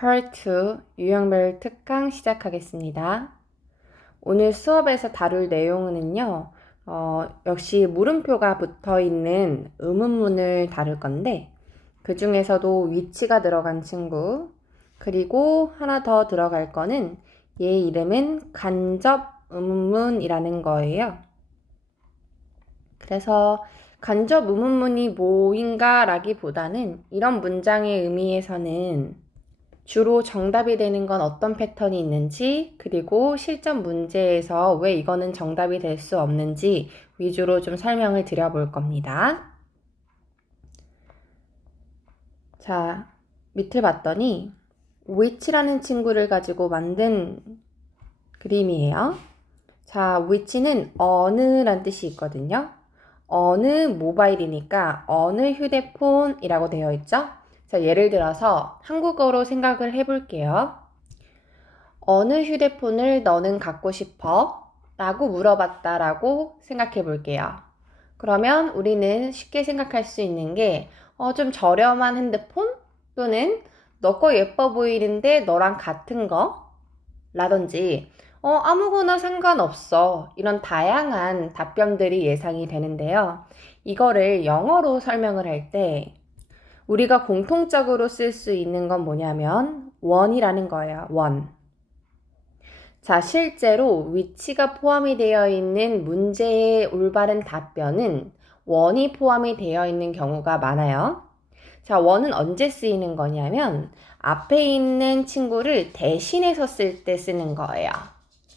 Part 2 유형별 특강 시작하겠습니다. 오늘 수업에서 다룰 내용은요, 역시 물음표가 붙어 있는 의문문을 다룰 건데, 그 중에서도 위치가 들어간 친구, 그리고 하나 더 들어갈 거는 얘 이름은 간접 의문문이라는 거예요. 그래서 간접 의문문이 뭐인가 라기보다는 이런 문장의 의미에서는 주로 정답이 되는 건 어떤 패턴이 있는지, 그리고 실전 문제에서 왜 이거는 정답이 될 수 없는지 위주로 좀 설명을 드려볼 겁니다. 자, 밑을 봤더니 which라는 친구를 가지고 만든 그림이에요. 자, which는 어느란 뜻이 있거든요. 어느 모바일이니까 어느 휴대폰이라고 되어 있죠? 자, 예를 들어서 한국어로 생각을 해볼게요. 어느 휴대폰을 너는 갖고 싶어? 라고 물어봤다라고 생각해 볼게요. 그러면 우리는 쉽게 생각할 수 있는 게 좀 저렴한 핸드폰? 또는 너 거 예뻐 보이는데 너랑 같은 거? 라든지 아무거나 상관없어. 이런 다양한 답변들이 예상이 되는데요. 이거를 영어로 설명을 할 때 우리가 공통적으로 쓸 수 있는 건 뭐냐면 one이라는 거예요. one. 자, 실제로 위치가 포함이 되어 있는 문제의 올바른 답변은 one이 포함이 되어 있는 경우가 많아요. 자, one은 언제 쓰이는 거냐면 앞에 있는 친구를 대신해서 쓸 때 쓰는 거예요.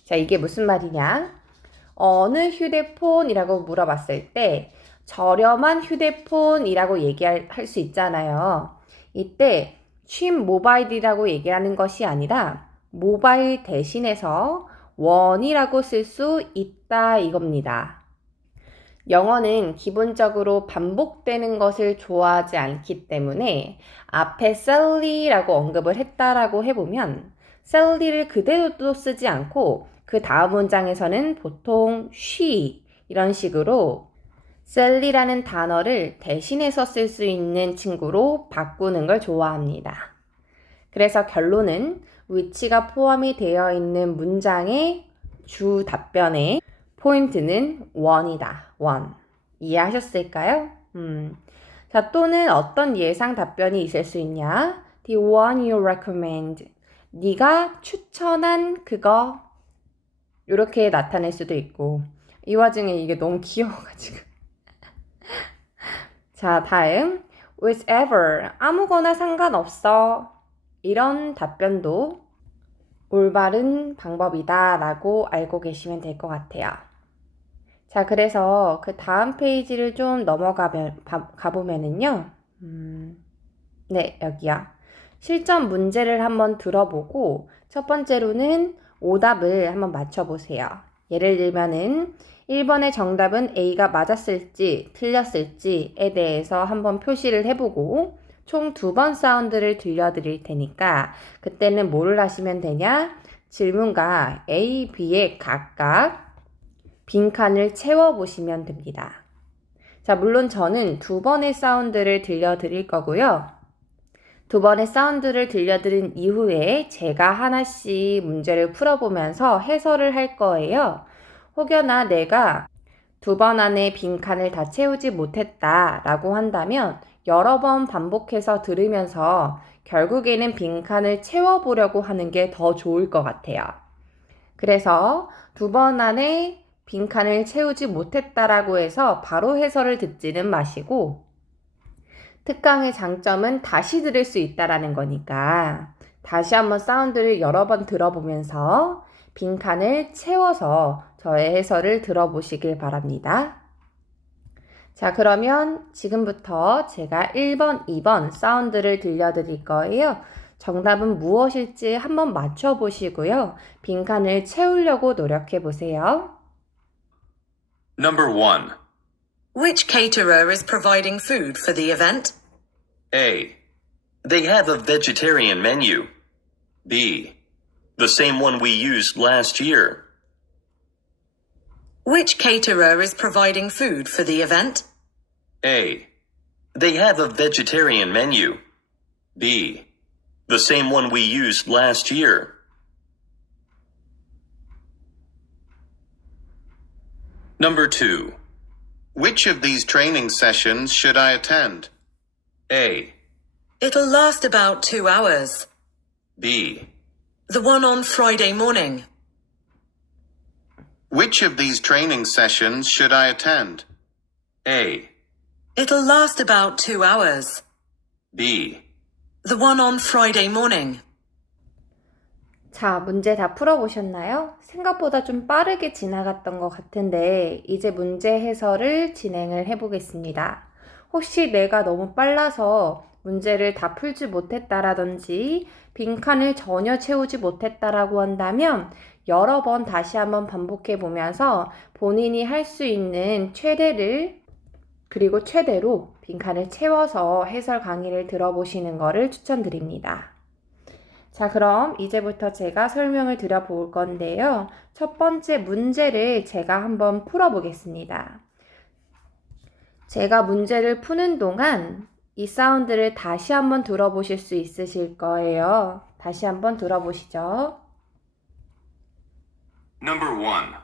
자, 이게 무슨 말이냐? 어느 휴대폰이라고 물어봤을 때 저렴한 휴대폰이라고 얘기할 수 있잖아요. 이때 취임 모바일이라고 얘기하는 것이 아니라 모바일 대신해서 원이라고 쓸 수 있다 이겁니다. 영어는 기본적으로 반복되는 것을 좋아하지 않기 때문에 앞에 Sally라고 언급을 했다라고 해보면 Sally를 그대로도 쓰지 않고 그 다음 문장에서는 보통 she 이런 식으로 Sally라는 단어를 대신해서 쓸 수 있는 친구로 바꾸는 걸 좋아합니다. 그래서 결론은 위치가 포함이 되어 있는 문장의 주 답변의 포인트는 one이다. one. 이해하셨을까요? 자, 또는 어떤 예상 답변이 있을 수 있냐? The one you recommend. 네가 추천한 그거. 이렇게 나타낼 수도 있고. 이 와중에 이게 너무 귀여워가지고. 자, 다음. Whichever. 아무거나 상관없어. 이런 답변도 올바른 방법이다 라고 알고 계시면 될 것 같아요. 자, 그래서 그 다음 페이지를 좀 가보면은요. 네, 여기요. 실전 문제를 한번 들어보고 첫 번째로는 오답을 한번 맞춰보세요. 예를 들면은 1번의 정답은 A가 맞았을지 틀렸을지에 대해서 한번 표시를 해보고 총 2번 사운드를 들려드릴 테니까 그때는 뭐를 하시면 되냐? 질문과 A, B에 각각 빈칸을 채워보시면 됩니다. 자, 물론 저는 2번의 사운드를 들려드릴 거고요. 2번의 사운드를 들려드린 이후에 제가 하나씩 문제를 풀어보면서 해설을 할 거예요. 혹여나 내가 2번 안에 빈칸을 다 채우지 못했다 라고 한다면 여러 번 반복해서 들으면서 결국에는 빈칸을 채워보려고 하는 게 더 좋을 것 같아요. 그래서 2번 안에 빈칸을 채우지 못했다라고 해서 바로 해설을 듣지는 마시고 특강의 장점은 다시 들을 수 있다라는 거니까 다시 한번 사운드를 여러 번 들어보면서 빈칸을 채워서 저의 해설을 들어보시길 바랍니다. 자, 그러면 지금부터 제가 1번, 2번 사운드를 들려드릴 거예요. 정답은 무엇일지 한번 맞춰보시고요. 빈칸을 채우려고 노력해보세요. Number 1. Which caterer is providing food for the event? A. They have a vegetarian menu. B. The same one we used last year. Which caterer is providing food for the event? A. They have a vegetarian menu. B. The same one we used last year. Number 2. Which of these training sessions should I attend? A. It'll last about 2 hours. B. The one on Friday morning. Which of these training sessions should I attend? A. It'll last about 2 hours. B. The one on Friday morning. 자, 문제 다 풀어보셨나요? 생각보다 좀 빠르게 지나갔던 것 같은데 이제 문제 해설을 진행을 해보겠습니다. 혹시 내가 너무 빨라서 문제를 다 풀지 못했다라든지 빈칸을 전혀 채우지 못했다라고 한다면 여러 번 다시 한번 반복해 보면서 본인이 할 수 있는 최대로 빈칸을 채워서 해설 강의를 들어보시는 것을 추천드립니다. 자, 그럼 이제부터 제가 설명을 드려볼 건데요. 첫 번째 문제를 제가 한번 풀어보겠습니다. 제가 문제를 푸는 동안 이 사운드를 다시 한번 들어보실 수 있으실 거예요. 다시 한번 들어보시죠. Number 1.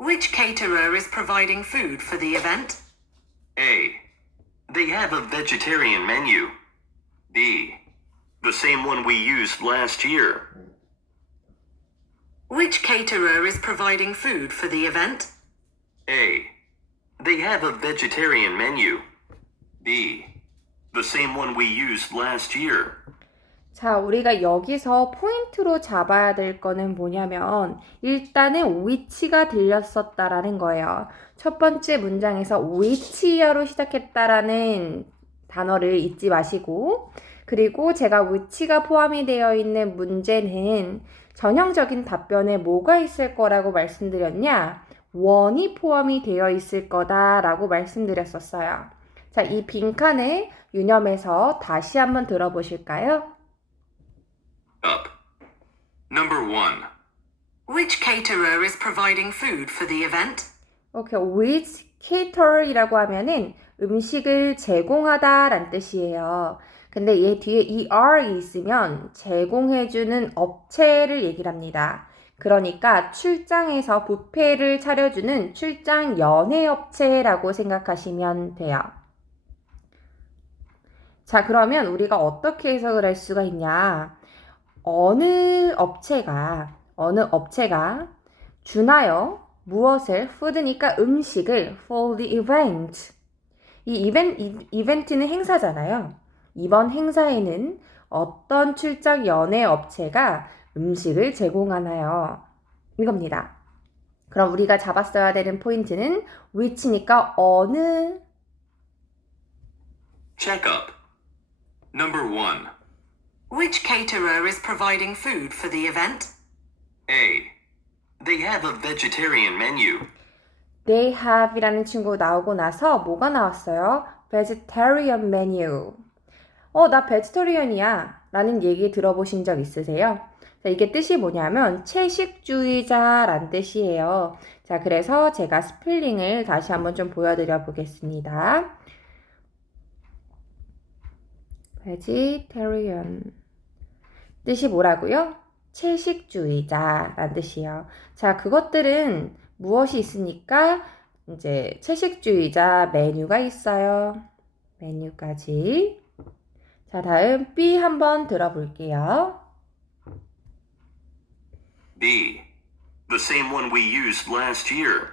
Which caterer is providing food for the event? A. They have a vegetarian menu. B. The same one we used last year. Which caterer is providing food for the event? A. They have a vegetarian menu. B. The same one we used last year. 자, 우리가 여기서 포인트로 잡아야 될 거는 뭐냐면 일단은 which가 들렸었다라는 거예요. 첫 번째 문장에서 which야로 시작했다라는 단어를 잊지 마시고 그리고 제가 which가 포함이 되어 있는 문제는 전형적인 답변에 뭐가 있을 거라고 말씀드렸냐? one이 포함이 되어 있을 거다라고 말씀드렸었어요. 자, 이 빈칸을 유념해서 다시 한번 들어보실까요? Up. Number 1. Which caterer is providing food for the event? 오케이, which cater이라고 하면은 음식을 제공하다 란 뜻이에요. 근데 얘 뒤에 er이 있으면 제공해주는 업체를 얘기를 합니다. 그러니까 출장에서 뷔페를 차려주는 출장 연회업체라고 생각하시면 돼요. 자, 그러면 우리가 어떻게 해석을 할 수가 있냐? 어느 업체가 주나요? 무엇을? food니까 음식을 for the event. 이벤트는 행사잖아요. 이번 행사에는 어떤 출장 연예 업체가 음식을 제공하나요? 이겁니다. 그럼 우리가 잡았어야 되는 포인트는 which니까 어느. Check up. Number 1. Which caterer is providing food for the event? A. They have a vegetarian menu. They have 이라는 친구 나오고 나서 뭐가 나왔어요? vegetarian menu. 나 vegetarian이야 라는 얘기 들어보신 적 있으세요? 자, 이게 뜻이 뭐냐면 채식주의자란 뜻이에요. 자, 그래서 제가 스펠링을 다시 한번 좀 보여드려 보겠습니다. vegetarian 뜻이 뭐라고요? 채식주의자란 뜻이에요. 자, 그것들은 무엇이 있으니까 이제 채식주의자 메뉴가 있어요. 메뉴까지. 자, 다음 B 한번 들어볼게요. B. The same one we used last year.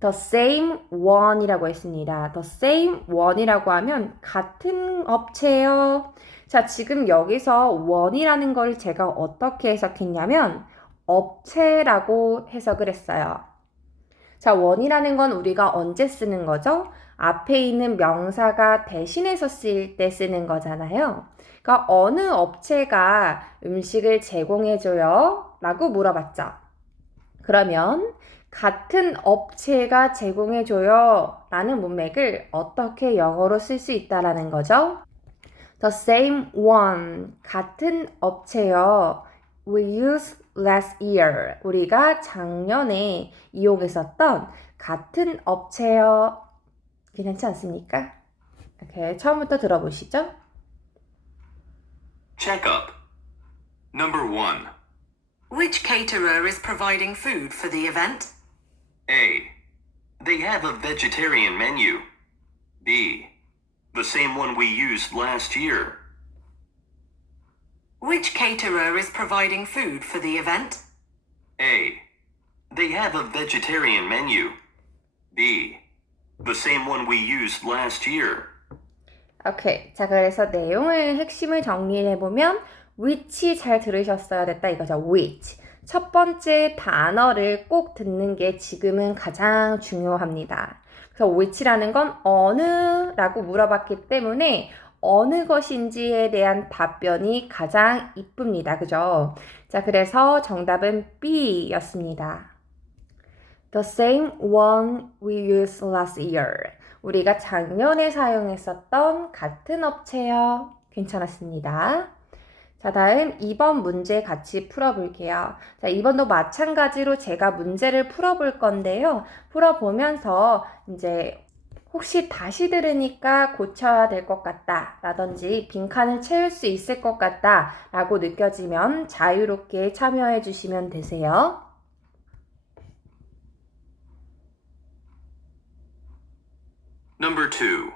The same one이라고 했습니다. The same one이라고 하면 같은 업체요. 자, 지금 여기서 one이라는 걸 제가 어떻게 해석했냐면 업체라고 해석을 했어요. 자, one이라는 건 우리가 언제 쓰는 거죠? 앞에 있는 명사가 대신해서 쓰일 때 쓰는 거잖아요. 그러니까 어느 업체가 음식을 제공해줘요? 라고 물어봤죠. 그러면 같은 업체가 제공해줘요 라는 문맥을 어떻게 영어로 쓸 수 있다라는 거죠? The same one, 같은 업체요. We used last year, 우리가 작년에 이용했었던 같은 업체요. 괜찮지 않습니까? 오케이, 처음부터 들어보시죠. Check up. Number 1. Which caterer is providing food for the event? A. They have a vegetarian menu. B. The same one we used last year. Which caterer is providing food for the event? A. They have a vegetarian menu. B. The same one we used last year. 오케이. 자, 그래서 내용을, 핵심을 정리를 해보면, which 잘 들으셨어야 됐다 이거죠. which. 첫 번째 단어를 꼭 듣는 게 지금은 가장 중요합니다. 그래서 which라는 건 어느라고 물어봤기 때문에 어느 것인지에 대한 답변이 가장 이쁩니다. 그죠? 자, 그래서 정답은 B였습니다. The same one we used last year. 우리가 작년에 사용했었던 같은 업체요. 괜찮았습니다. 자, 다음 2번 문제 같이 풀어볼게요. 자, 2번도 마찬가지로 제가 문제를 풀어볼 건데요. 풀어보면서 이제 혹시 다시 들으니까 고쳐야 될 것 같다 라든지 빈칸을 채울 수 있을 것 같다 라고 느껴지면 자유롭게 참여해 주시면 되세요. Number 2.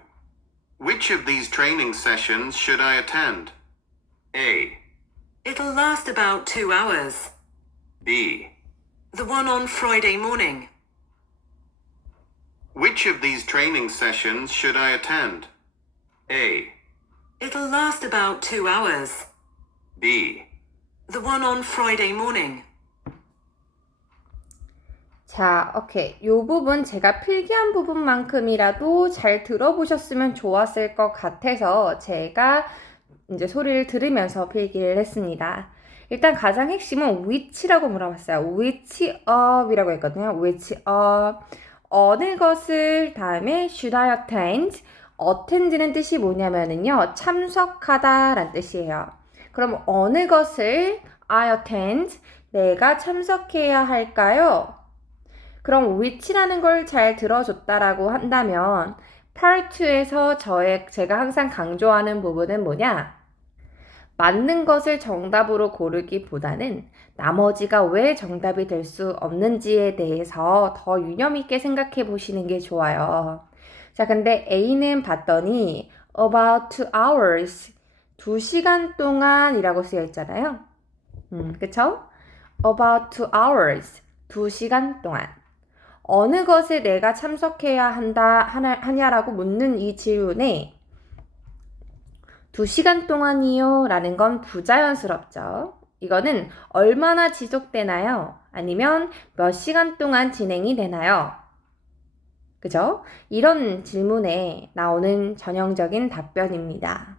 Which of these training sessions should I attend? A. It'll last about 2 hours. B. The one on Friday morning. Which of these training sessions should I attend? A. It'll last about 2 hours. B. The one on Friday morning. 자, 오케이. 요 부분 제가 필기한 부분만큼이라도 잘 들어보셨으면 좋았을 것 같아서 제가 이제 소리를 들으면서 필기를 했습니다. 일단 가장 핵심은 which라고 물어봤어요. which of이라고 했거든요. which of. 어느 것을 다음에 should I attend? attend는 뜻이 뭐냐면은요. 참석하다 라는 뜻이에요. 그럼 어느 것을 I attend? 내가 참석해야 할까요? 그럼 which라는 걸 잘 들어줬다라고 한다면 Part 2에서 제가 항상 강조하는 부분은 뭐냐? 맞는 것을 정답으로 고르기보다는 나머지가 왜 정답이 될 수 없는지에 대해서 더 유념 있게 생각해 보시는 게 좋아요. 자, 근데 A는 봤더니 about 2 hours, 2시간 동안이라고 쓰여 있잖아요. 그쵸? about 2 hours, 2시간 동안. 어느 것에 내가 참석해야 하냐라고 묻는 이 질문에 2시간 동안이요 라는 건 부자연스럽죠. 이거는 얼마나 지속되나요? 아니면 몇 시간 동안 진행이 되나요? 그죠? 이런 질문에 나오는 전형적인 답변입니다.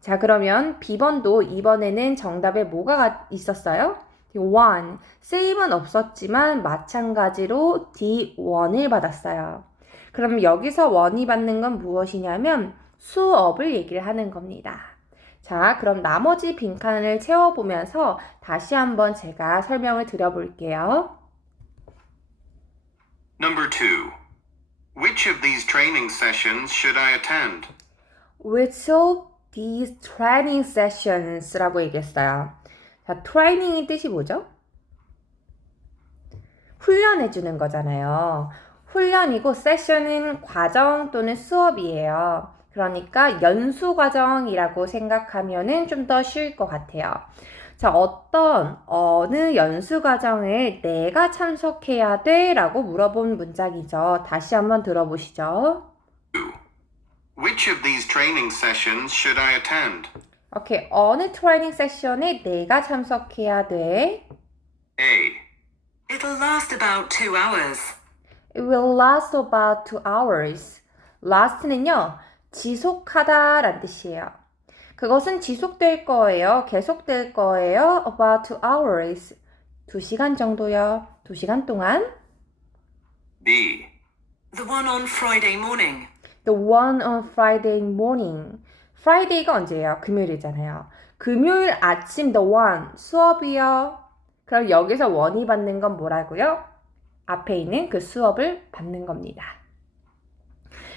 자, 그러면 B번도 이번에는 정답에 뭐가 있었어요? D1. save은 없었지만 마찬가지로 D1을 받았어요. 그럼 여기서 1이 받는 건 무엇이냐면 수업을 얘기를 하는 겁니다. 자, 그럼 나머지 빈칸을 채워보면서 다시 한번 제가 설명을 드려볼게요. Number 2. Which of these training sessions should I attend? Which of these training sessions라고 얘기했어요. 자, training의 뜻이 뭐죠? 훈련해주는 거잖아요. 훈련이고 session은 과정 또는 수업이에요. 그러니까 연수 과정이라고 생각하면은 좀 더 쉬울 것 같아요. 자, 어느 연수 과정을 내가 참석해야 돼? 라고 물어본 문장이죠. 다시 한번 들어보시죠. Which of these training sessions should I attend? 오케이, 어느 트레이닝 세션에 내가 참석해야 돼? A. It'll last about 2 hours. It will last about 2 hours. last는요, 지속하다 라는 뜻이에요. 그것은 지속될 거예요. 계속될 거예요. About 2 hours. 2시간 정도요. 2시간 동안. B. The one on Friday morning. The one on Friday morning. Friday가 언제예요? 금요일이잖아요. 금요일 아침 the one. 수업이요. 그럼 여기서 원이 받는 건 뭐라고요? 앞에 있는 그 수업을 받는 겁니다.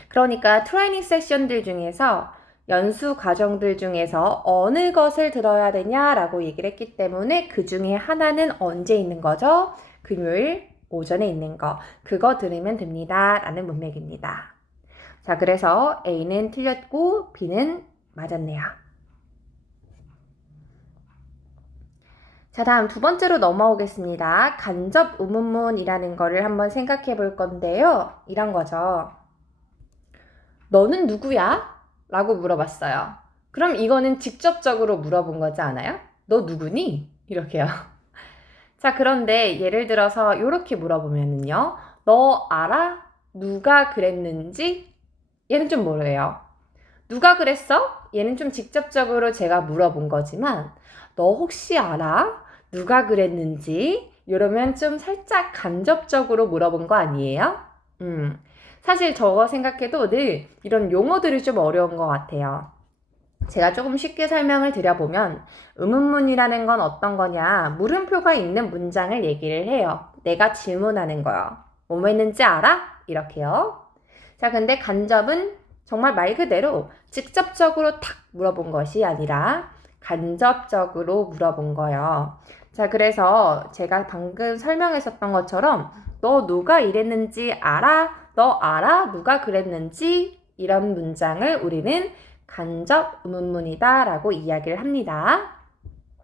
그러니까 트레이닝 세션들 중에서 연수 과정들 중에서 어느 것을 들어야 되냐라고 얘기를 했기 때문에 그 중에 하나는 언제 있는 거죠? 금요일 오전에 있는 거. 그거 들으면 됩니다. 라는 문맥입니다. 자, 그래서 A는 틀렸고 B는 맞았네요. 자, 다음 두 번째로 넘어오겠습니다. 간접 의문문이라는 거를 한번 생각해 볼 건데요. 이런 거죠. 너는 누구야? 라고 물어봤어요. 그럼 이거는 직접적으로 물어본 거지 않아요? 너 누구니? 이렇게요. 자, 그런데 예를 들어서 이렇게 물어보면은요. 너 알아? 누가 그랬는지? 얘는 좀 뭐래요? 누가 그랬어? 얘는 좀 직접적으로 제가 물어본 거지만 너 혹시 알아? 누가 그랬는지? 이러면 좀 살짝 간접적으로 물어본 거 아니에요? 사실 저거 생각해도 늘 이런 용어들이 좀 어려운 것 같아요. 제가 조금 쉽게 설명을 드려보면 의문문이라는 건 어떤 거냐? 물음표가 있는 문장을 얘기를 해요. 내가 질문하는 거요. 뭐뭐 했는지 알아? 이렇게요. 자, 근데 간접은 정말 말 그대로 직접적으로 탁 물어본 것이 아니라 간접적으로 물어본 거예요. 자, 그래서 제가 방금 설명했었던 것처럼 너 누가 이랬는지 알아? 너 알아? 누가 그랬는지? 이런 문장을 우리는 간접 의문문이다 라고 이야기를 합니다.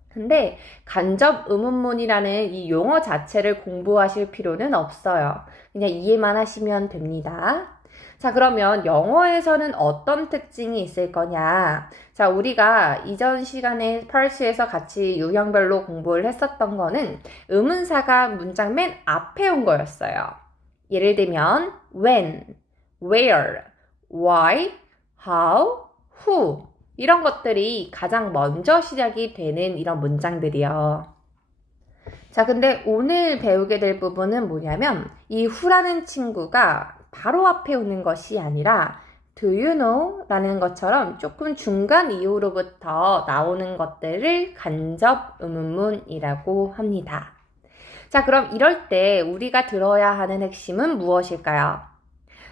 근데 간접 의문문이라는 이 용어 자체를 공부하실 필요는 없어요. 그냥 이해만 하시면 됩니다. 자, 그러면 영어에서는 어떤 특징이 있을 거냐? 자, 우리가 이전 시간에 펄스에서 같이 유형별로 공부를 했었던 거는 의문사가 문장 맨 앞에 온 거였어요. 예를 들면 when, where, why, how, who 이런 것들이 가장 먼저 시작이 되는 이런 문장들이요. 자, 근데 오늘 배우게 될 부분은 뭐냐면 이 who라는 친구가 바로 앞에 오는 것이 아니라 do you know? 라는 것처럼 조금 중간 이후로부터 나오는 것들을 간접 의문문이라고 합니다. 자, 그럼 이럴 때 우리가 들어야 하는 핵심은 무엇일까요?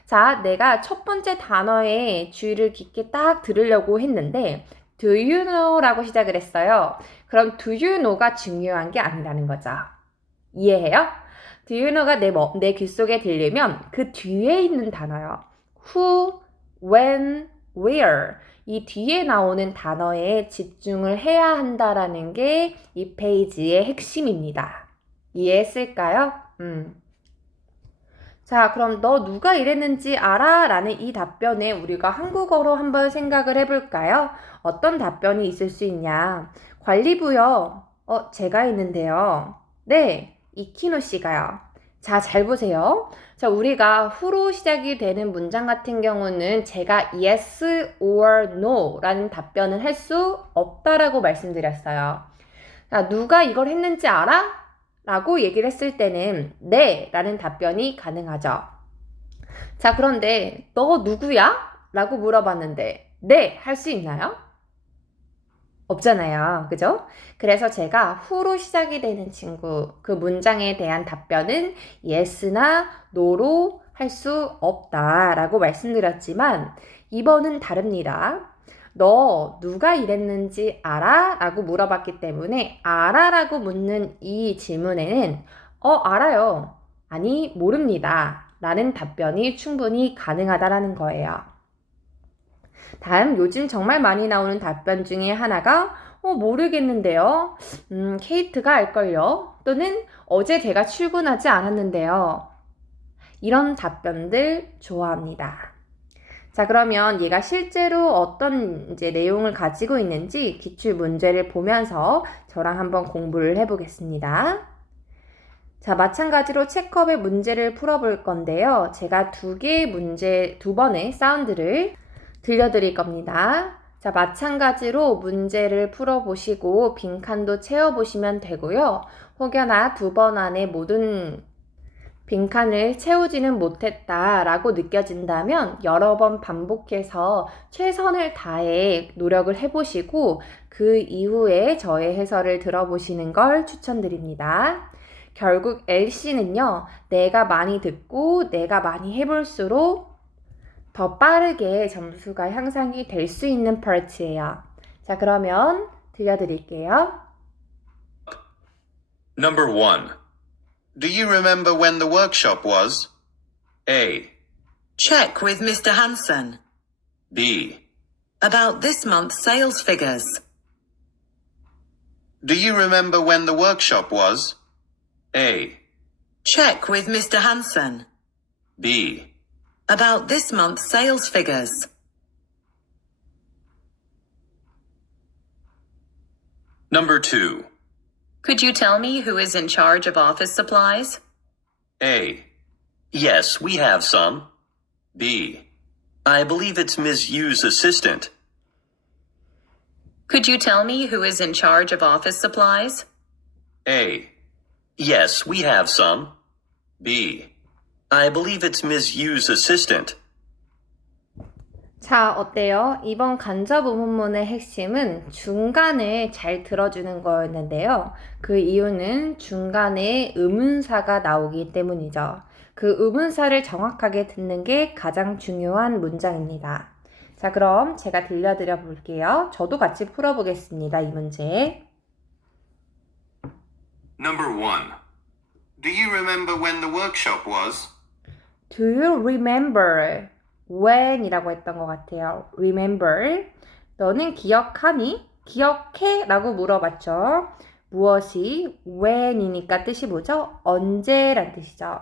자, 내가 첫 번째 단어에 주의를 깊게 딱 들으려고 했는데 do you know? 라고 시작을 했어요. 그럼 do you know가 중요한 게 아니라는 거죠. 이해해요? do you know가 내 귀 속에 들리면 그 뒤에 있는 단어요. who, when, where 이 뒤에 나오는 단어에 집중을 해야 한다라는 게 이 페이지의 핵심입니다. 이해했을까요? 자, 그럼 너 누가 이랬는지 알아? 라는 이 답변에 우리가 한국어로 한번 생각을 해볼까요? 어떤 답변이 있을 수 있냐? 관리부요. 제가 있는데요. 네, 이키노 씨가요. 자, 잘 보세요. 자, 우리가 who로 시작이 되는 문장 같은 경우는 제가 yes or no 라는 답변을 할 수 없다라고 말씀드렸어요. 자, 누가 이걸 했는지 알아? 라고 얘기를 했을 때는 네 라는 답변이 가능하죠. 자, 그런데 너 누구야? 라고 물어봤는데 네 할 수 있나요? 없잖아요. 그죠? 그래서 제가 who로 시작이 되는 친구 그 문장에 대한 답변은 yes나 no로 할 수 없다라고 말씀드렸지만 이번은 다릅니다. 너 누가 이랬는지 알아? 라고 물어봤기 때문에 알아? 라고 묻는 이 질문에는 알아요. 아니, 모릅니다. 라는 답변이 충분히 가능하다라는 거예요. 다음, 요즘 정말 많이 나오는 답변 중에 하나가 모르겠는데요. 케이트가 알걸요. 또는 어제 제가 출근하지 않았는데요. 이런 답변들 좋아합니다. 자, 그러면 얘가 실제로 어떤 이제 내용을 가지고 있는지 기출 문제를 보면서 저랑 한번 공부를 해보겠습니다. 자, 마찬가지로 체크업의 문제를 풀어볼 건데요. 제가 두 번의 사운드를 들려드릴 겁니다. 자, 마찬가지로 문제를 풀어보시고 빈칸도 채워보시면 되고요. 혹여나 2번 안에 모든 빈칸을 채우지는 못했다라고 느껴진다면 여러 번 반복해서 최선을 다해 노력을 해보시고 그 이후에 저의 해설을 들어보시는 걸 추천드립니다. 결국 LC는요, 내가 많이 듣고 내가 많이 해볼수록 더 빠르게 점수가 향상이 될 수 있는 part예요. 자, 그러면 들려드릴게요. Number 1. Do you remember when the workshop was? A. Check with Mr. Hansen. B. About this month's sales figures. Do you remember when the workshop was? A. Check with Mr. Hansen. B. About this month's sales figures. Number 2. Could you tell me who is in charge of office supplies? A. Yes, we have some. B. I believe it's Ms. Yu's assistant. Could you tell me who is in charge of office supplies? A. Yes, we have some. B. I believe it's Ms. Yu's assistant. 자, 어때요? 이번 간접 의문문의 핵심은 중간에 잘 들어주는 거였는데요. 그 이유는 중간에 의문사가 나오기 때문이죠. 그 의문사를 정확하게 듣는 게 가장 중요한 문장입니다. 자, 그럼 제가 들려드려 볼게요. 저도 같이 풀어보겠습니다. 이 문제. Number 1. Do you remember when the workshop was? Do you remember when 이라고 했던 것 같아요. Remember. 너는 기억하니? 기억해? 라고 물어봤죠. 무엇이? when이니까 뜻이 뭐죠? 언제란 뜻이죠.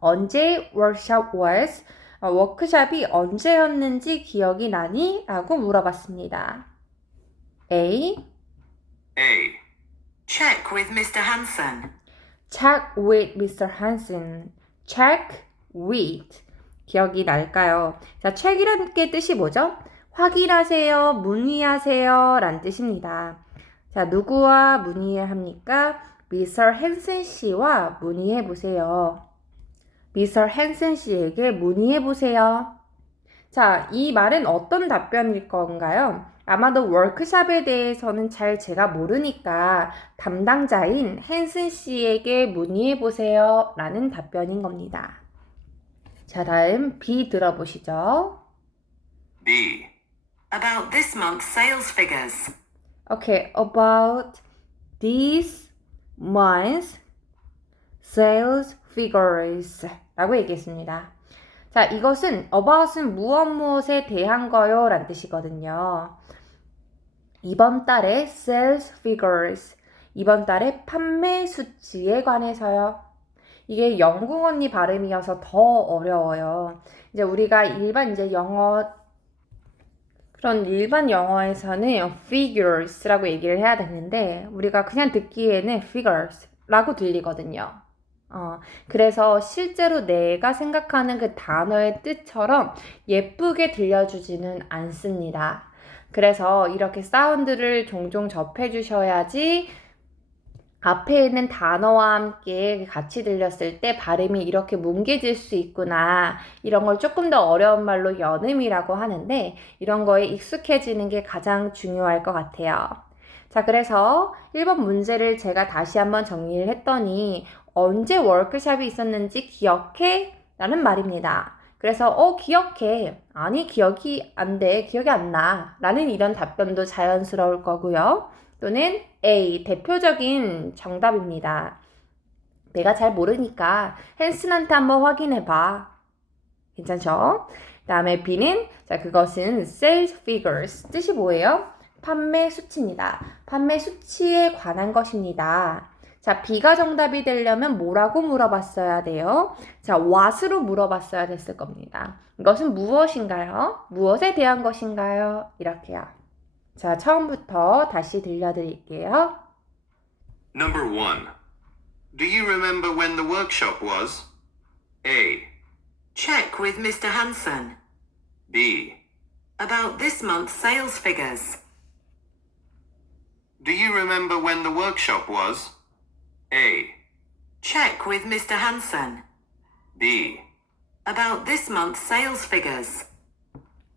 언제 workshop was? 워크숍이 언제였는지 기억이 나니? 라고 물어봤습니다. A. A. Check with Mr. Hansen. Check with Mr. Hansen. Check with. 기억이 날까요? 자, check이라는 게 뜻이 뭐죠? 확인하세요, 문의하세요 란 뜻입니다. 자, 누구와 문의해야 합니까? Mr. Hansen 씨와 문의해 보세요. Mr. Hansen 씨에게 문의해 보세요. 자, 이 말은 어떤 답변일 건가요? 아마도 워크숍에 대해서는 잘 제가 모르니까 담당자인 헨슨 씨에게 문의해 보세요 라는 답변인 겁니다. 자, 다음 B 들어보시죠. B. About this month's sales figures. Okay, about this month's sales figures 라고 얘기했습니다. 자, 이것은 about은 무엇에 대한 거요 란 뜻이거든요. 이번 달의 sales figures, 이번 달의 판매 수치에 관해서요. 이게 영국 언니 발음이어서 더 어려워요. 이제 우리가 일반 영어에서는 figures라고 얘기를 해야 되는데 우리가 그냥 듣기에는 figures라고 들리거든요. 그래서 실제로 내가 생각하는 그 단어의 뜻처럼 예쁘게 들려주지는 않습니다. 그래서 이렇게 사운드를 종종 접해주셔야지 앞에 있는 단어와 함께 같이 들렸을 때 발음이 이렇게 뭉개질 수 있구나. 이런 걸 조금 더 어려운 말로 연음이라고 하는데 이런 거에 익숙해지는 게 가장 중요할 것 같아요. 자, 그래서 1번 문제를 제가 다시 한번 정리를 했더니 언제 워크숍이 있었는지 기억해? 라는 말입니다. 그래서 기억해. 아니, 기억이 안 돼. 기억이 안 나. 라는 이런 답변도 자연스러울 거고요. 또는 A, 대표적인 정답입니다. 내가 잘 모르니까 헨슨한테 한번 확인해봐. 괜찮죠? 다음에 B는 자, 그것은 sales figures. 뜻이 뭐예요? 판매 수치입니다. 판매 수치에 관한 것입니다. 자, B가 정답이 되려면 뭐라고 물어봤어야 돼요? 자, what으로 물어봤어야 됐을 겁니다. 이것은 무엇인가요? 무엇에 대한 것인가요? 이렇게요. 자, 처음부터 다시 들려드릴게요. Number 1. Do you remember when the workshop was? A. Check with Mr. Hansen. B. About this month's sales figures. Do you remember when the workshop was? A. Check with Mr. Hansen. B. About this month's sales figures.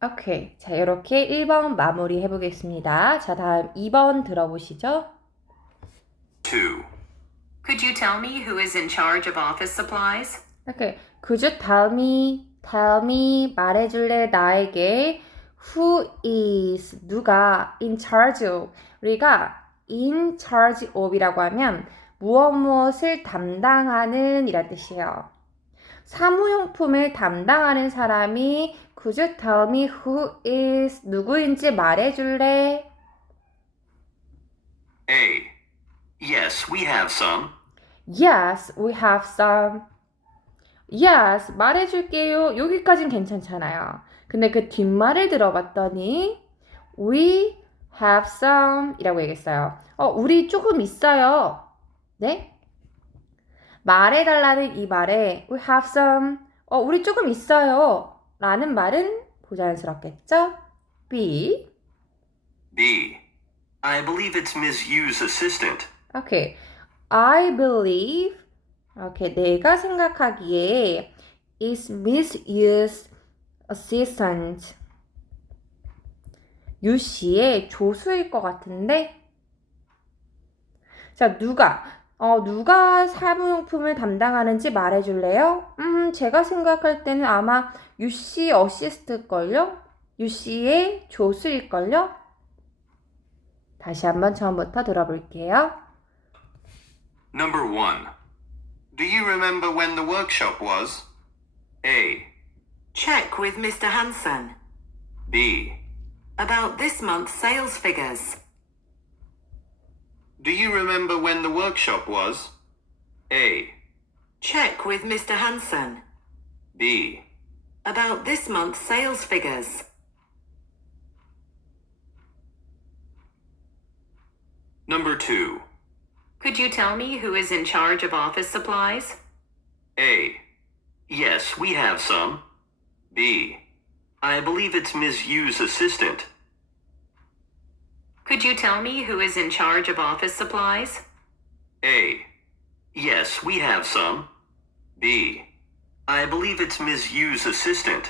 오케이. 자, 이렇게 1번 마무리 해보겠습니다. 자, 다음 2번 들어보시죠. 2. Could you tell me who is in charge of office supplies? 오케이. Could you tell me tell me, 말해줄래, 나에게 who is, 누가 in charge of. 우리가 in charge of이라고 하면 무엇을 담당하는 이란 뜻이에요. 사무용품을 담당하는 사람이 could you tell me who is, 누구인지 말해줄래? A. Yes, we have some. Yes, we have some. Yes, 말해줄게요. 여기까진 괜찮잖아요. 근데 그 뒷말을 들어봤더니 we have some 이라고 얘기했어요. 우리 조금 있어요. 네? 말해달라는 이 말에 we have some, 우리 조금 있어요. 라는 말은 부자연스럽겠죠? B. B. I believe it's Ms. Yu's assistant. 오케이. I believe, 오케이, 내가 생각하기에 is Miss Yu's assistant. 유 씨의 조수일 것 같은데? 자, 누가 사무용품을 담당하는지 말해줄래요? 제가 생각할 때는 아마 유 씨 어시스트걸요? 유 씨의 조수일걸요? 다시 한번 처음부터 들어볼게요. Number 1. Do you remember when the workshop was? A. Check with Mr. Hansen. B. About this month's sales figures. Do you remember when the workshop was? A. Check with Mr. Hansen. B. About this month's sales figures. Number 2. Could you tell me who is in charge of office supplies? A. Yes, we have some. B. I believe it's Ms. Yu's assistant. Could you tell me who is in charge of office supplies? A. Yes, we have some. B. I believe it's Ms. Yu's assistant.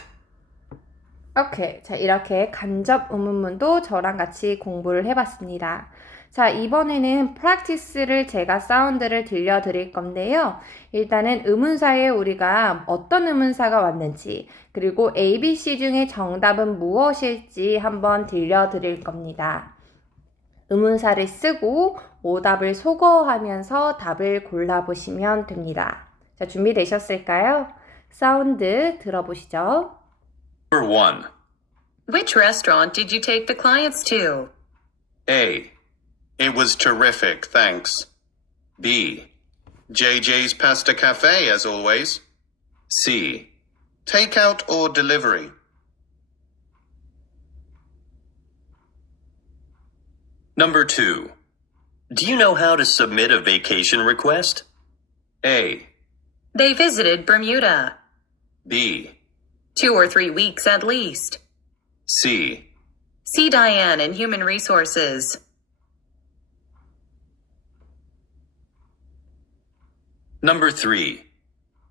오케이. 자, 이렇게 간접 의문문도 저랑 같이 공부를 해봤습니다. 자, 이번에는 practice를 제가 사운드를 들려드릴 건데요. 일단은 의문사에 우리가 어떤 의문사가 왔는지, 그리고 A, B, C 중에 정답은 무엇일지 한번 들려드릴 겁니다. 의문사를 쓰고 오답을 소거하면서 답을 골라보시면 됩니다. 자, 준비되셨을까요? 사운드 들어보시죠. Number 1. Which restaurant did you take the clients to? A. It was terrific, thanks. B. JJ's Pasta Cafe, as always. C. Takeout or delivery? Number 2. Do you know how to submit a vacation request? A. They visited Bermuda. B. 2 or 3 weeks at least. C. See Diane in Human Resources. Number 3.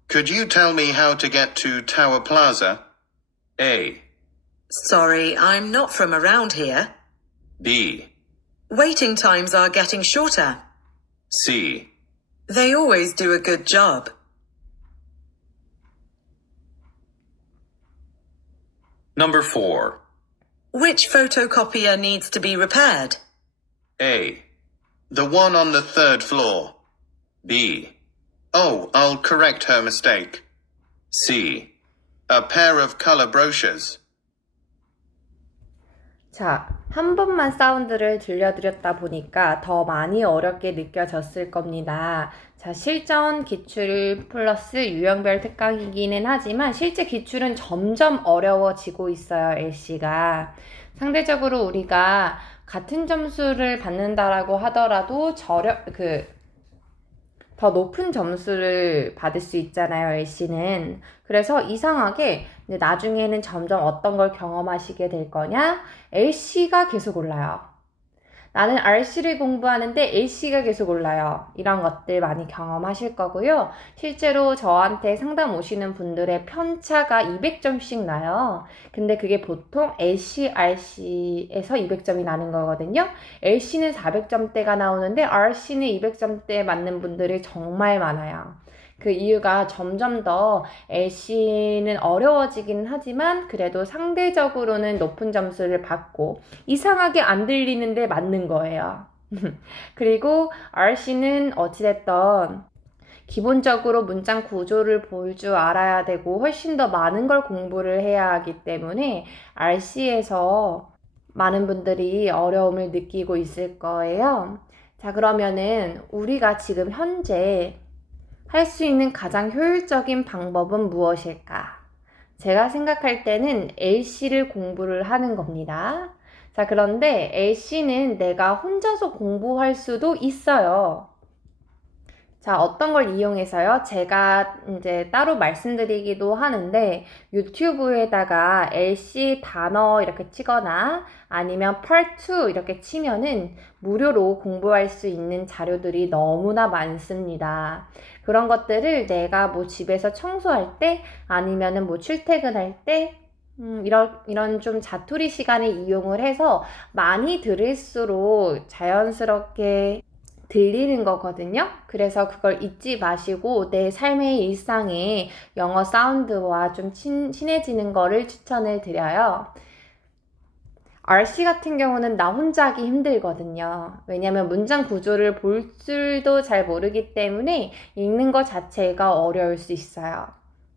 Could you tell me how to get to Tower Plaza? A. Sorry, I'm not from around here. B. Waiting times are getting shorter. C. They always do a good job. Number 4. Which photocopier needs to be repaired? A. The one on the 3rd floor. B. Oh, I'll correct her mistake. C. A pair of color brochures. 자, 한 번만 사운드를 들려드렸다 보니까 더 많이 어렵게 느껴졌을 겁니다. 자, 실전 기출 플러스 유형별 특강이기는 하지만 실제 기출은 점점 어려워지고 있어요, LC가. 상대적으로 우리가 같은 점수를 받는다라고 하더라도 더 높은 점수를 받을 수 있잖아요, LC는. 그래서 이상하게 나중에는 점점 어떤 걸 경험하시게 될 거냐? LC가 계속 올라요. 나는 RC를 공부하는데 LC가 계속 올라요. 이런 것들 많이 경험하실 거고요. 실제로 저한테 상담 오시는 분들의 편차가 200점씩 나요. 근데 그게 보통 LC, RC에서 200점이 나는 거거든요. LC는 400점대가 나오는데 RC는 200점대 맞는 분들이 정말 많아요. 그 이유가 점점 더 LC는 어려워지긴 하지만 그래도 상대적으로는 높은 점수를 받고 이상하게 안 들리는데 맞는 거예요. 그리고 RC는 어찌됐던 기본적으로 문장 구조를 볼 줄 알아야 되고 훨씬 더 많은 걸 공부를 해야 하기 때문에 RC에서 많은 분들이 어려움을 느끼고 있을 거예요. 자, 그러면은 우리가 지금 현재 할 수 있는 가장 효율적인 방법은 무엇일까? 제가 생각할 때는 LC를 공부를 하는 겁니다. 자, 그런데 LC는 내가 혼자서 공부할 수도 있어요. 자, 어떤 걸 이용해서요? 제가 이제 따로 말씀드리기도 하는데 유튜브에다가 LC 단어 이렇게 치거나 아니면 Part 2 이렇게 치면은 무료로 공부할 수 있는 자료들이 너무나 많습니다. 그런 것들을 내가 뭐 집에서 청소할 때 아니면은 뭐 출퇴근할 때 이런 좀 자투리 시간을 이용을 해서 많이 들을수록 자연스럽게 들리는 거거든요. 그래서 그걸 잊지 마시고 내 삶의 일상에 영어 사운드와 좀 친해지는 거를 추천을 드려요. RC 같은 경우는 나 혼자 하기 힘들거든요. 왜냐면 문장 구조를 볼 줄도 잘 모르기 때문에 읽는 것 자체가 어려울 수 있어요.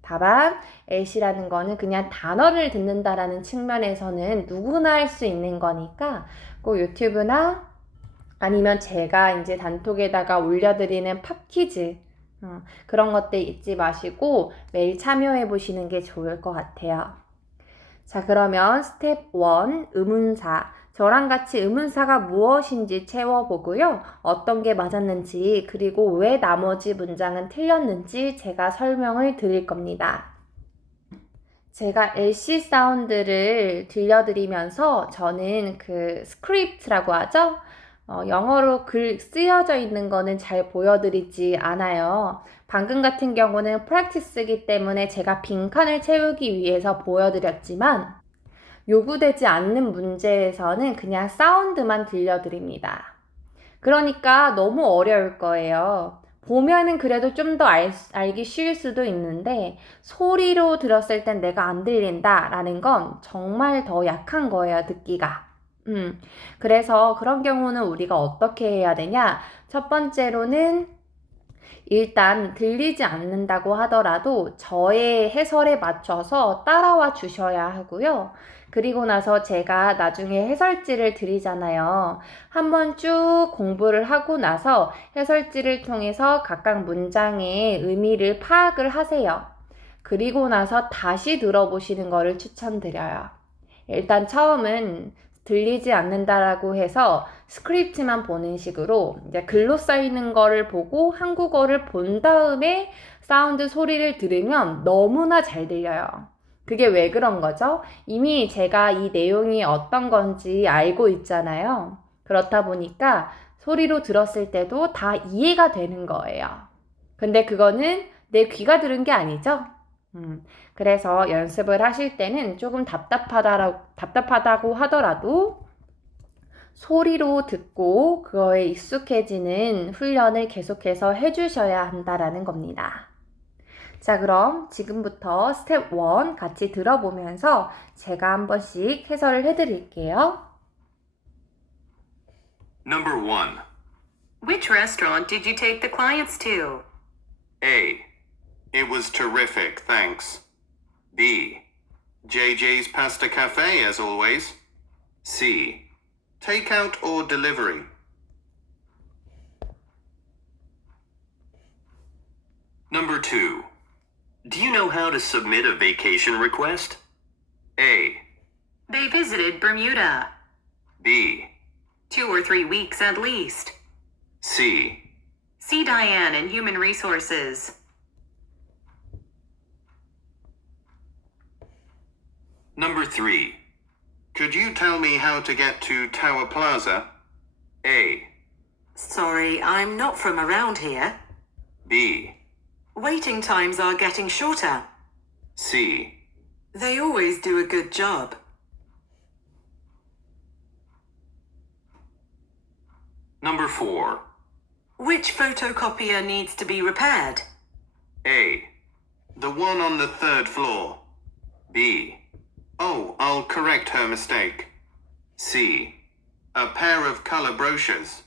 다만 LC라는 거는 그냥 단어를 듣는다라는 측면에서는 누구나 할 수 있는 거니까 꼭 유튜브나 아니면 제가 이제 단톡에다가 올려드리는 팝퀴즈 그런 것들 잊지 마시고 매일 참여해 보시는 게 좋을 것 같아요. 자, 그러면 스텝 1 의문사. 저랑 같이 의문사가 무엇인지 채워보고요. 어떤 게 맞았는지 그리고 왜 나머지 문장은 틀렸는지 제가 설명을 드릴 겁니다. 제가 LC 사운드를 들려드리면서 저는 그 스크립트라고 하죠? 영어로 글 쓰여져 있는 거는 잘 보여드리지 않아요. 방금 같은 경우는 프랙티스이기 때문에 제가 빈칸을 채우기 위해서 보여드렸지만 요구되지 않는 문제에서는 그냥 사운드만 들려드립니다. 그러니까 너무 어려울 거예요. 보면은 그래도 좀 더 알기 쉬울 수도 있는데 소리로 들었을 땐 내가 안 들린다 라는 건 정말 더 약한 거예요, 듣기가. 그래서 그런 경우는 우리가 어떻게 해야 되냐? 첫 번째로는 일단 들리지 않는다고 하더라도 저의 해설에 맞춰서 따라와 주셔야 하고요. 그리고 나서 제가 나중에 해설지를 드리잖아요. 한번 쭉 공부를 하고 나서 해설지를 통해서 각각 문장의 의미를 파악을 하세요. 그리고 나서 다시 들어보시는 거를 추천드려요. 일단 처음은 들리지 않는다라고 해서 스크립트만 보는 식으로 이제 글로 써 있는 거를 보고 한국어를 본 다음에 사운드 소리를 들으면 너무나 잘 들려요. 그게 왜 그런 거죠? 이미 제가 이 내용이 어떤 건지 알고 있잖아요. 그렇다 보니까 소리로 들었을 때도 다 이해가 되는 거예요. 근데 그거는 내 귀가 들은 게 아니죠? 그래서 연습을 하실 때는 조금 답답하다고 하더라도 소리로 듣고 그거에 익숙해지는 훈련을 계속해서 해주셔야 한다라는 겁니다. 자, 그럼 지금부터 스텝 1 같이 들어보면서 제가 한 번씩 해설을 해드릴게요. Number 1. Which restaurant did you take the clients to? A. It was terrific, thanks. B. JJ's Pasta Cafe as always. C. Takeout or delivery? Number 2. Do you know how to submit a vacation request? A. They visited Bermuda. B. 2 or 3 weeks at least. C. See Diane in Human Resources. Number 3. Could you tell me how to get to Tower Plaza? A. Sorry, I'm not from around here. B. Waiting times are getting shorter. C. They always do a good job. Number 4. Which photocopier needs to be repaired? A. The one on the third floor. B. Oh, I'll correct her mistake. C. A pair of color brochures.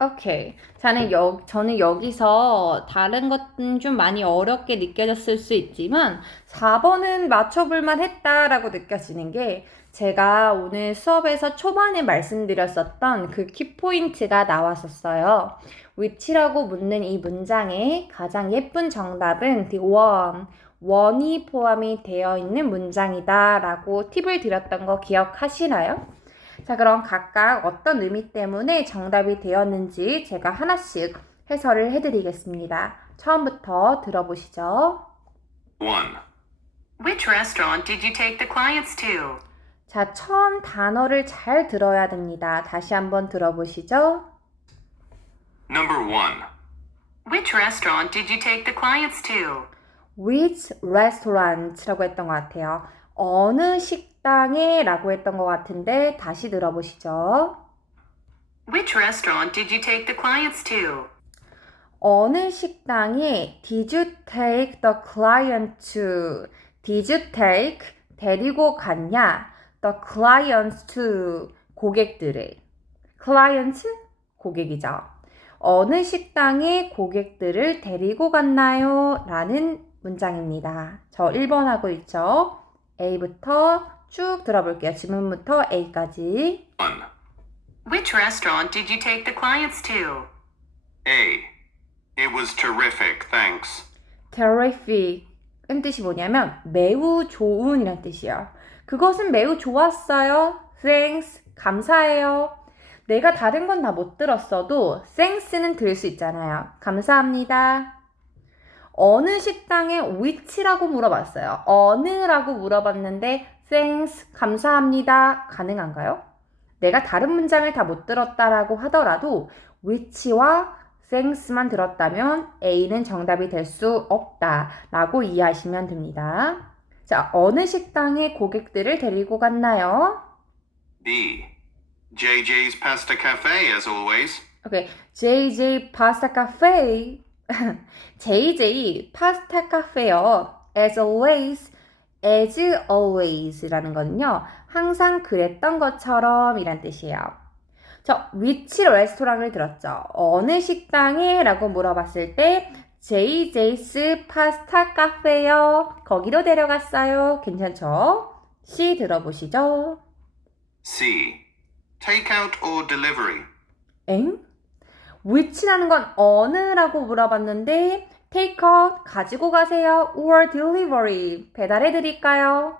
오케이. 저는 여기서 다른 것은 좀 많이 어렵게 느껴졌을 수 있지만 4번은 맞춰볼만 했다라고 느껴지는 게 제가 오늘 수업에서 초반에 말씀드렸었던 그 키포인트가 나왔었어요. which라고 묻는 이 문장의 가장 예쁜 정답은 the one, one이 포함이 되어 있는 문장이다 라고 팁을 드렸던 거 기억하시나요? 자, 그럼 각각 어떤 의미 때문에 정답이 되었는지 제가 하나씩 해설을 해드리겠습니다. 처음부터 들어보시죠. 1. Which restaurant did you take the clients to? 자, 처음 단어를 잘 들어야 됩니다. 다시 한번 들어보시죠. Number 1. Which restaurant did you take the clients to? Which restaurant라고 했던 것 같아요. 어느 식당에 라고 했던 것 같은데 다시 들어보시죠. Which restaurant did you take the clients to? 어느 식당에 did you take the client to? Did you take 데리고 갔냐? The clients to 고객들을. client 고객이죠. 어느 식당에 고객들을 데리고 갔나요? 라는 문장입니다. 저 1번 하고 있죠. A부터 쭉 들어볼게요. 지문부터 A까지. 1. Which restaurant did you take the clients to? A. It was terrific, thanks. terrific 은 뜻이 뭐냐면 매우 좋은 이란 뜻이에요. 그것은 매우 좋았어요. thanks 감사해요. 내가 다른 건 다 못 들었어도 thanks는 들을 수 있잖아요. 감사합니다. 어느 식당에 which라고 물어봤어요. 어느라고 물어봤는데 thanks 감사합니다 가능한가요? 내가 다른 문장을 다 못 들었다라고 하더라도 which와 thanks만 들었다면 A는 정답이 될 수 없다라고 이해하시면 됩니다. 자, 어느 식당에 고객들을 데리고 갔나요? B. JJ's Pasta Cafe, as always. 오케이, JJ 파스타 카페. JJ 파스타 카페요. As always라는 거는요. 항상 그랬던 것처럼 이란 뜻이에요. 저 which 레스토랑을 들었죠. 어느 식당에? 라고 물어봤을 때 JJ's 파스타 카페요. 거기로 데려갔어요. 괜찮죠? C 들어보시죠. C. Takeout or delivery. 엥? which라는 건 어느라고 물어봤는데 takeout 가지고 가세요 or delivery 배달해 드릴까요?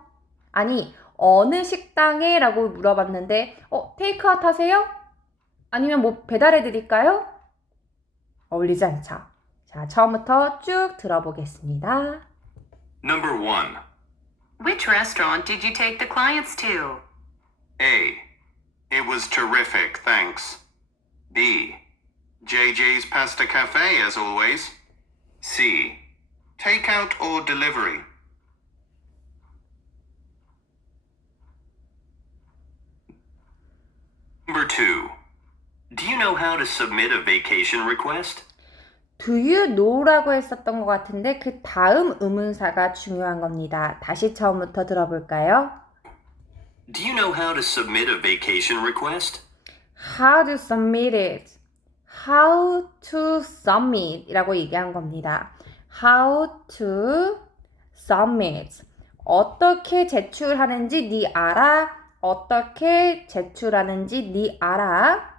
아니 어느 식당에 라고 물어봤는데 테이크아웃 하세요? 아니면 뭐 배달해 드릴까요? 어울리지 않죠? 자, 처음부터 쭉 들어보겠습니다. Number 1. Which restaurant did you take the clients to? A. It was terrific, thanks. B. JJ's Pasta Cafe, as always. C. Takeout or delivery. Number 2. Do you know how to submit a vacation request? Do you know라고 했었던 것 같은데 그 다음 의문사가 중요한 겁니다. 다시 처음부터 들어볼까요? Do you know how to submit a vacation request? How to submit it. How to submit 이라고 얘기한 겁니다. How to submit. 어떻게 제출하는지 네 알아? 어떻게 제출하는지 네 알아?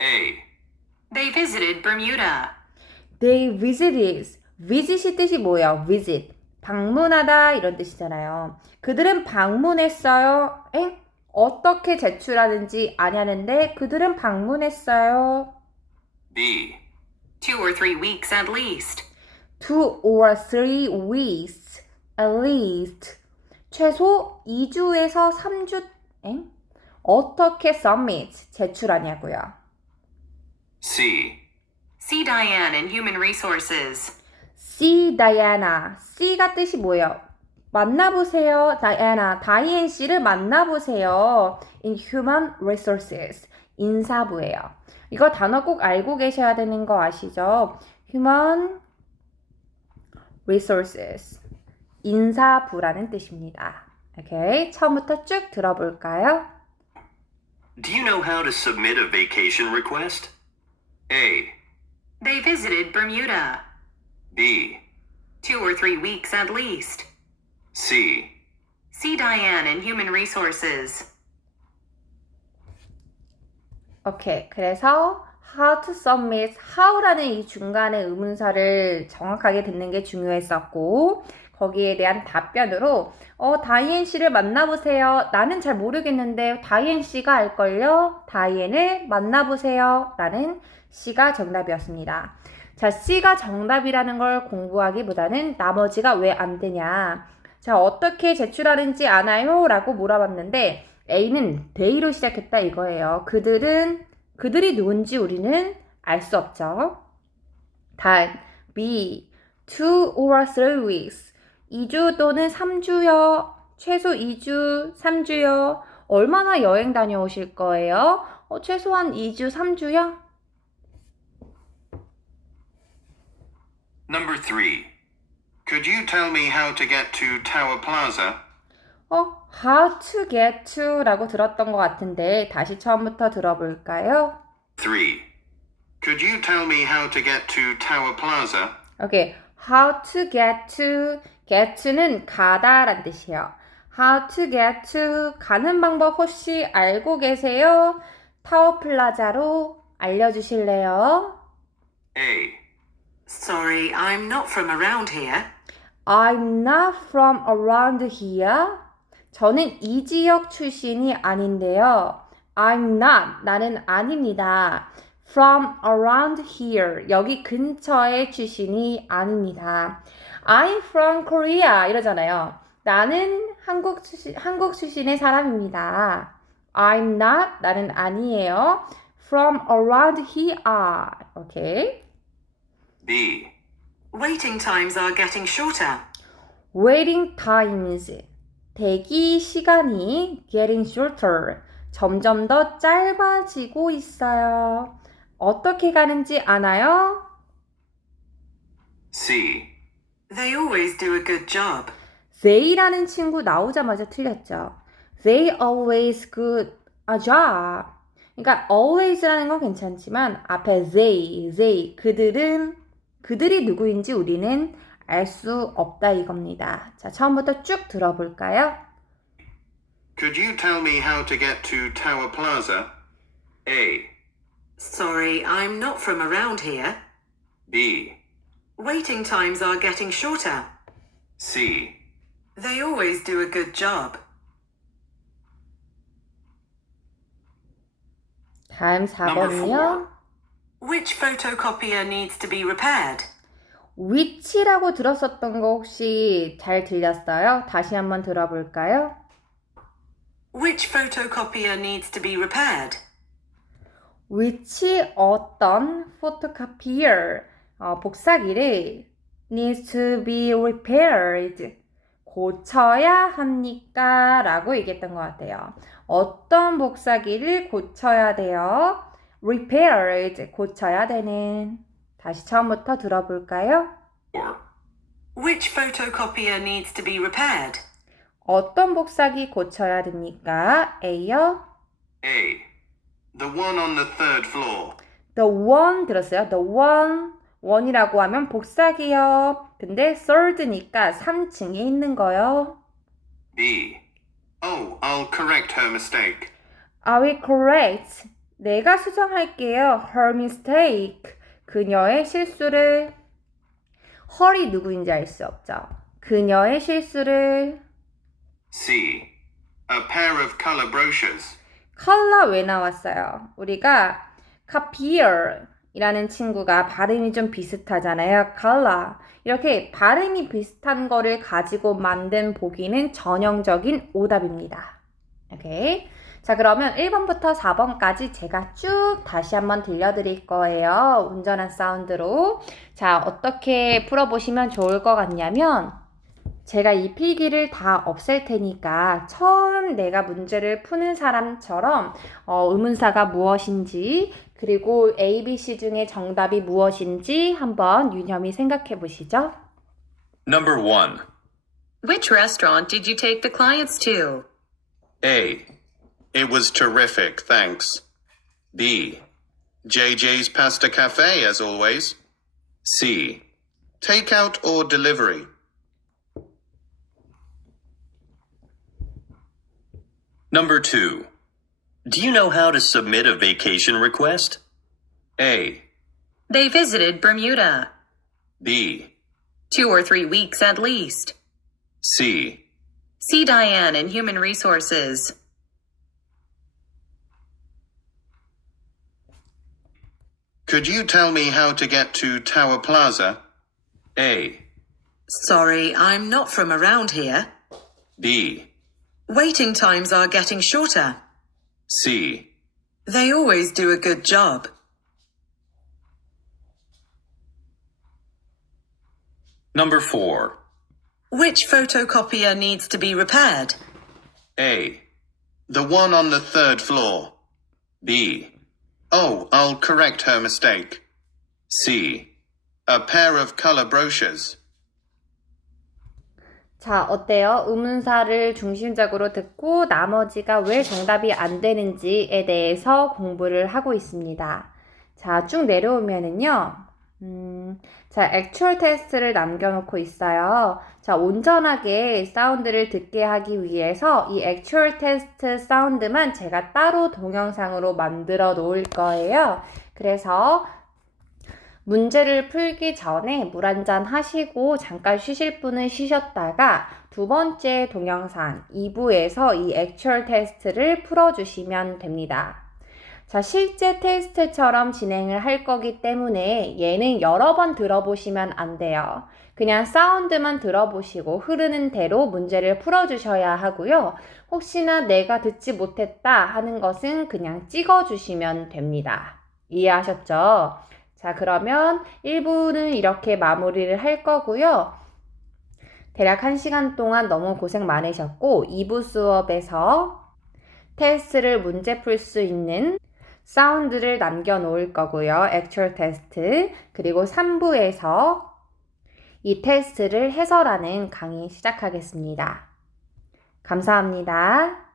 A. They visited Bermuda. They visited. visit이 뜻이 뭐예요? visit. 방문하다 이런 뜻이잖아요. 그들은 방문했어요. 엥? 어떻게 제출하는지 아냐는데 그들은 방문했어요. B. 2 or 3 weeks at least. 2 or 3 weeks at least. 최소 2주에서 3주. 엥? 어떻게 submit 제출하냐고요. C. See Diane in Human Resources. See Diana. C가 뜻이 뭐예요? 만나보세요. Diana. 다이앤 씨를 만나보세요. In Human Resources. 인사부예요. 이거 단어 꼭 알고 계셔야 되는 거 아시죠? Human resources. 인사부라는 뜻입니다. 오케이. 처음부터 쭉 들어볼까요? Do you know how to submit a vacation request? A. They visited Bermuda. B. 2 or 3 weeks at least. C. See Diane in Human Resources. 오케이. 그래서 how to submit, how라는 이 중간에 의문사를 정확하게 듣는 게 중요했었고 거기에 대한 답변으로 다이앤 씨를 만나보세요. 나는 잘 모르겠는데 다이앤 씨가 알걸요? 다이앤을 만나보세요. 라는 C가 정답이었습니다. 자, C가 정답이라는 걸 공부하기보다는 나머지가 왜 안 되냐. 자, 어떻게 제출하는지 아나요? 라고 물어봤는데 A는 they로 시작했다 이거예요. 그들이 누군지 우리는 알 수 없죠. 단, B, 2 or 3 weeks. 2주 또는 3주요. 최소 2주, 3주요. 얼마나 여행 다녀오실 거예요? 최소한 2주, 3주요? Number 3. Could you tell me how to get to Tower Plaza? how to get to 라고 들었던 것 같은데 다시 처음부터 들어볼까요? 3. Could you tell me how to get to Tower Plaza? 오케이. how to get to, get to는 가다 란 뜻이에요. how to get to, 가는 방법 혹시 알고 계세요? 타워 플라자로 알려주실래요? A. Sorry, I'm not from around here. I'm not from around here. 저는 이 지역 출신이 아닌데요. I'm not, 나는 아닙니다. From around here, 여기 근처의 출신이 아닙니다. I'm from Korea 이러잖아요. 나는 한국 출신의 사람입니다. I'm not, 나는 아니에요. From around here. 오케이. B. Waiting times are getting shorter. Waiting times, 대기 시간이 getting shorter, 점점 더 짧아지고 있어요. 어떻게 가는지 아나요? C. They always do a good job. They라는 친구 나오자마자 틀렸죠. They always good a job. 그러니까 always라는 건 괜찮지만 앞에 they, 그들이 누구인지 우리는 알 수 없다 이겁니다. 자, 처음부터 쭉 들어볼까요? Could you tell me how to get to Tower Plaza? A. Sorry, I'm not from around here. B. Waiting times are getting shorter. C. They always do a good job. 다음 4번이요. Which photocopier needs to be repaired? which라고 들었었던 거 혹시 잘 들렸어요? 다시 한번 들어볼까요? Which photocopier needs to be repaired? which 어떤 photocopier 복사기를 needs to be repaired 고쳐야 합니까? 라고 얘기했던 것 같아요. 어떤 복사기를 고쳐야 돼요? repaired 고쳐야 되는. 다시 처음부터 들어볼까요? 4. Which photocopier needs to be repaired? 어떤 복사기 고쳐야 됩니까? A요? A. The one on the third floor. The one 들었어요? The one이라고 하면 복사기요. 근데 third니까 3층에 있는 거요. B. Oh, I'll correct her mistake. I will correct. 내가 수정할게요. Her mistake. 그녀의 실수를. her이 누구인지 알 수 없죠. 그녀의 실수를. C. A pair of color brochures. 컬러 왜 나왔어요? 우리가 copier 이라는 친구가 발음이 좀 비슷하잖아요. color. 이렇게 발음이 비슷한 거를 가지고 만든 보기는 전형적인 오답입니다. 오케이. 자, 그러면 1번부터 4번까지 제가 쭉 다시 한번 들려드릴 거예요. 운전한 사운드로. 자, 어떻게 풀어보시면 좋을 것 같냐면 제가 이 필기를 다 없앨 테니까 처음 내가 문제를 푸는 사람처럼 의문사가 무엇인지 그리고 A, B, C 중에 정답이 무엇인지 한번 유념히 생각해 보시죠. Number 1. Which restaurant did you take the clients to? A. It was terrific, thanks. B. JJ's Pasta Cafe, as always. C. Takeout or delivery? Number 2. Do you know how to submit a vacation request? A. They visited Bermuda. B. 2 or 3 weeks at least. C. See Diane in Human Resources. Could you tell me how to get to Tower Plaza? A. Sorry, I'm not from around here. B. Waiting times are getting shorter. C. They always do a good job. Number 4. Which photocopier needs to be repaired? A. The one on the 3rd floor. B. Oh, I'll correct her mistake. C. A pair of color brochures. 자, 어때요? 의문사를 중심적으로 듣고 나머지가 왜 정답이 안 되는지에 대해서 공부를 하고 있습니다. 자, 쭉 내려오면은요. 자, 액츄얼 테스트를 남겨놓고 있어요. 자, 온전하게 사운드를 듣게 하기 위해서 이 액츄얼 테스트 사운드만 제가 따로 동영상으로 만들어 놓을 거예요. 그래서 문제를 풀기 전에 물 한잔 하시고 잠깐 쉬실 분은 쉬셨다가 두 번째 동영상 2부에서 이 액츄얼 테스트를 풀어주시면 됩니다. 자, 실제 테스트처럼 진행을 할 거기 때문에 얘는 여러 번 들어보시면 안 돼요. 그냥 사운드만 들어보시고 흐르는 대로 문제를 풀어주셔야 하고요. 혹시나 내가 듣지 못했다 하는 것은 그냥 찍어주시면 됩니다. 이해하셨죠? 자, 그러면 1부는 이렇게 마무리를 할 거고요. 대략 1시간 동안 너무 고생 많으셨고 2부 수업에서 테스트를 문제 풀 수 있는 사운드를 남겨놓을 거고요. 액츄얼 테스트. 그리고 3부에서 이 테스트를 해설하는 강의 시작하겠습니다. 감사합니다.